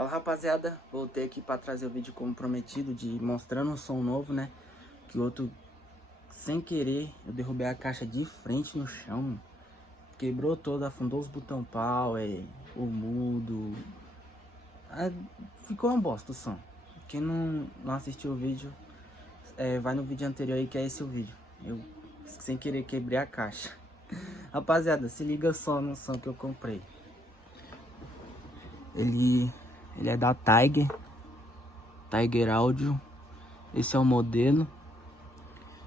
Fala rapaziada, voltei aqui para trazer o vídeo como prometido, de mostrando um som novo, né? Que outro, sem querer, eu derrubei a caixa de frente no chão, quebrou toda, afundou os botão power, o mudo. Ficou uma bosta o som. Quem não assistiu o vídeo, vai no vídeo anterior aí que é esse o vídeo. Eu sem querer quebrei a caixa. Rapaziada, se liga só no som que eu comprei. Ele é da Tiger Audio. Esse é o modelo.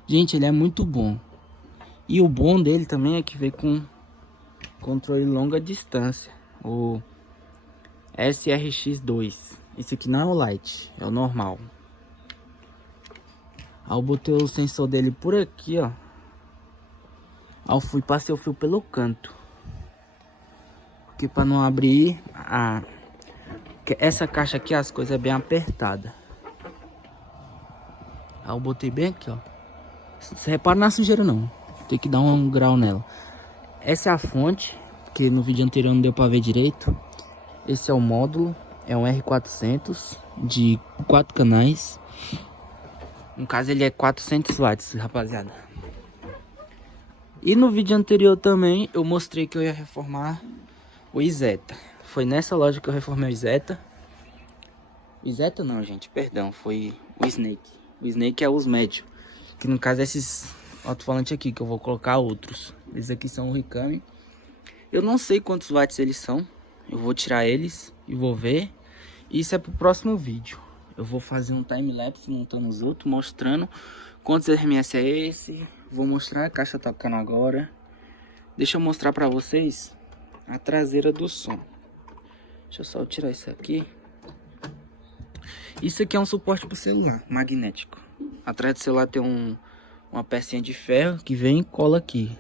Gente, ele é muito bom. E o bom dele também é que veio com controle longa distância, o SRX2. Esse aqui não é o Lite, é o normal. Aí eu botei o sensor dele por aqui, ó. Aí eu passei o fio pelo canto, porque para não abrir essa caixa aqui, as coisas é bem apertada. Aí eu botei bem aqui, ó. Você repara na sujeira não, tem que dar um grau nela. Essa é a fonte, que no vídeo anterior não deu para ver direito. Esse é o módulo, é um R400 de 4 canais. No caso ele é 400 watts, rapaziada. E no vídeo anterior também eu mostrei que eu ia reformar o Isetta. Foi nessa loja que eu reformei o Isetta. Isetta não, gente, perdão, foi o Snake. O Snake é os médios, que no caso é esses alto-falantes aqui, que eu vou colocar outros. Esses aqui são o Ricami. Eu não sei quantos watts eles são. Eu vou tirar eles e vou ver. Isso é pro próximo vídeo. Eu vou fazer um time-lapse montando os outros, mostrando quantos RMS é esse. Vou mostrar a caixa tocando agora. Deixa eu mostrar pra vocês a traseira do som. Deixa eu só tirar isso aqui. Isso aqui é um suporte pro celular, magnético. Atrás do celular tem uma pecinha de ferro que vem e cola aqui.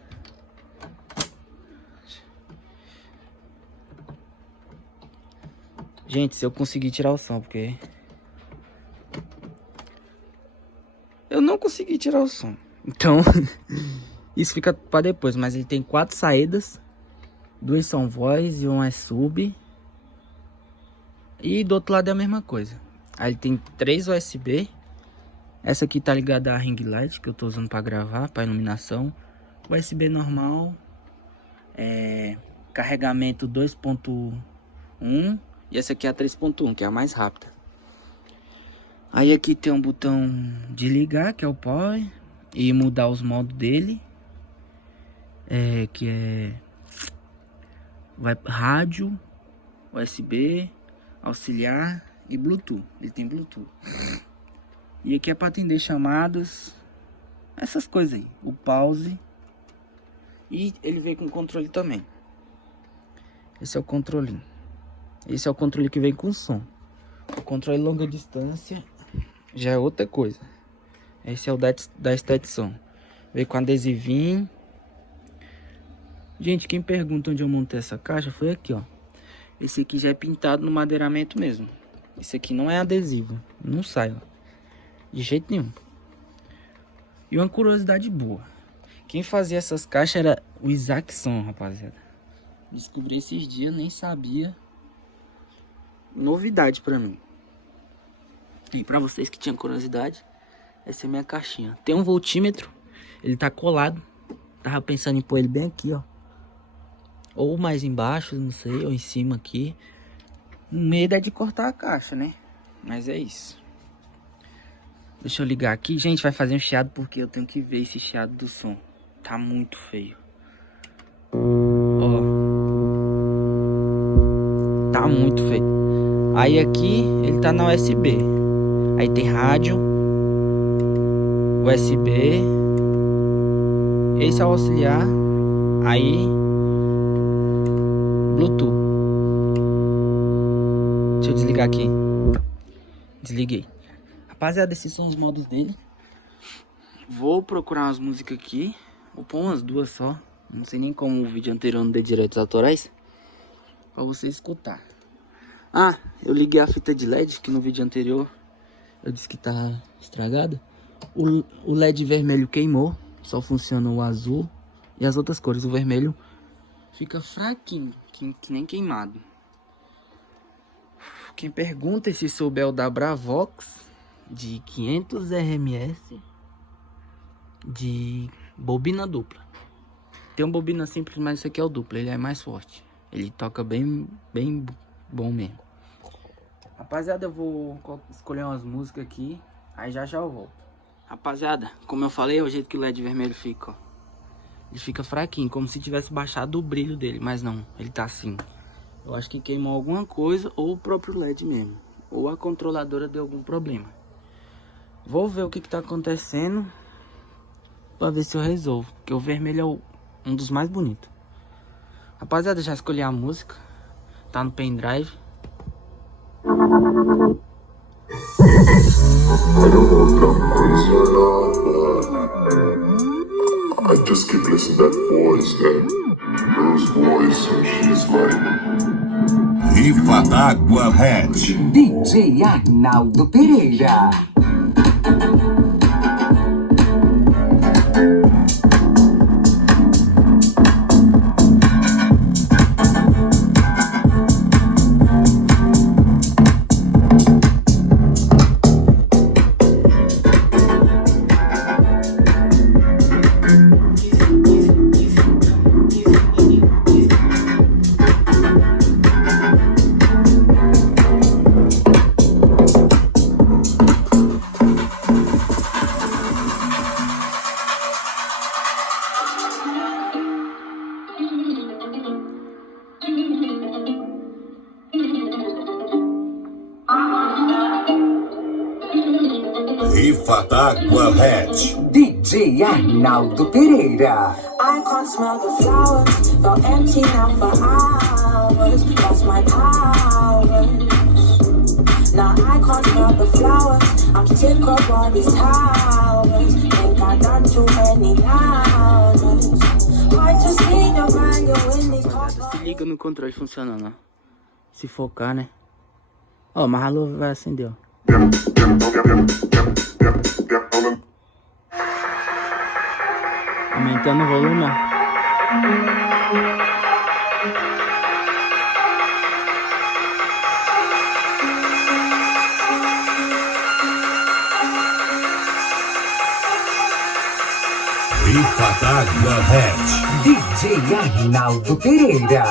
Gente, se eu conseguir tirar o som, porque eu não consegui tirar o som. Então, isso fica para depois. Mas ele tem 4 saídas. 2 são voz e 1 é sub. E do outro lado é a mesma coisa. Aí ele tem 3 USB. Essa aqui tá ligada à ring light, que eu tô usando para gravar, para iluminação. USB normal. Carregamento 2.1. E essa aqui é a 3.1, que é a mais rápida. Aí aqui tem um botão de ligar, que é o power. E mudar os modos dele. Vai rádio, USB, auxiliar e Bluetooth. Ele tem Bluetooth. E aqui é para atender chamadas. Essas coisas aí. O pause. E ele veio com controle também. Esse é o controlinho. Esse é o controle que vem com som. O controle longa distância já é outra coisa. Esse é o da Stetson. Veio com adesivinho. Gente, quem pergunta onde eu montei essa caixa foi aqui, ó. Esse aqui já é pintado no madeiramento mesmo. Esse aqui não é adesivo. Não sai, ó. De jeito nenhum. E uma curiosidade boa. Quem fazia essas caixas era o Isaacson, rapaziada. Descobri esses dias, nem sabia. Novidade pra mim. E pra vocês que tinham curiosidade, essa é a minha caixinha. Tem um voltímetro. Ele tá colado. Tava pensando em pôr ele bem aqui, ó. Ou mais embaixo, não sei. Ou em cima aqui. O medo é de cortar a caixa, né? Mas é isso. Deixa eu ligar aqui. Gente, vai fazer um chiado porque eu tenho que ver esse chiado do som. Tá muito feio. Ó. Tá muito feio. Aí aqui ele tá na USB. Aí tem rádio, USB. Esse é o auxiliar. Aí Bluetooth. Deixa eu desligar aqui. Desliguei. Rapaziada, esses são os modos dele. Vou procurar umas músicas aqui. Vou pôr umas 2 só. Não sei nem como o vídeo anterior não deu direitos autorais. Pra você escutar. Ah, eu liguei a fita de LED, que no vídeo anterior eu disse que tá estragada. O LED vermelho queimou. Só funciona o azul e as outras cores. O vermelho fica fraquinho, que nem queimado. quem pergunta, esse sub é o da Bravox, de 500 RMS, de bobina dupla. Tem uma bobina simples, mas esse aqui é o duplo, ele é mais forte. Ele toca bem bom mesmo. Rapaziada, eu vou escolher umas músicas aqui, aí já eu volto. Rapaziada, como eu falei, é o jeito que o LED vermelho fica, ó. Ele fica fraquinho, como se tivesse baixado o brilho dele, mas não, ele tá assim. Eu acho que queimou alguma coisa, ou o próprio LED mesmo, ou a controladora deu algum problema. Vou ver o que tá acontecendo, pra ver se eu resolvo, porque o vermelho é um dos mais bonitos. Rapaziada, já escolhi a música, tá no pendrive. I just keep listening to that voice, that girl's voice, and she's like... Rifa d'Água Red. DJ Arnaldo Pereira. Rifa d'Água Red. DJ Arnaldo Pereira. I can't smell the flowers, felt empty now for hours, lost my powers. Now I can't smell the flowers, I'm sick of all these towers, think I done too many hours. I just need a man, you in these Se liga no controle funcionando, ó. Se focar, né? Ó, mas a luz vai acender, ó. Aumentando o volume, ó. Rifa d'Água Red. DJ Arnaldo Pereira.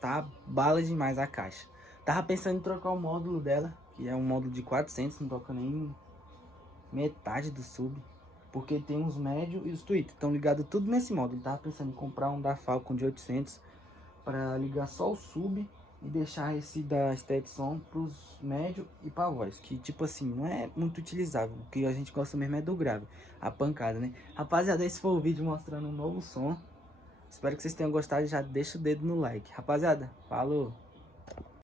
Tá bala demais a caixa. Tava pensando em trocar o módulo dela, que é um módulo de 400, não toca nem metade do sub, porque tem uns médios e os tweets estão ligados tudo nesse módulo. Tava pensando em comprar um da Falcon de 800 para ligar só o sub e deixar esse da Stetson pros médios e pra voz, que tipo assim, não é muito utilizável. O que a gente gosta mesmo é do grave, a pancada, né? Rapaziada, esse foi o vídeo mostrando um novo som. Espero que vocês tenham gostado e já deixa o dedo no like. Rapaziada, falou!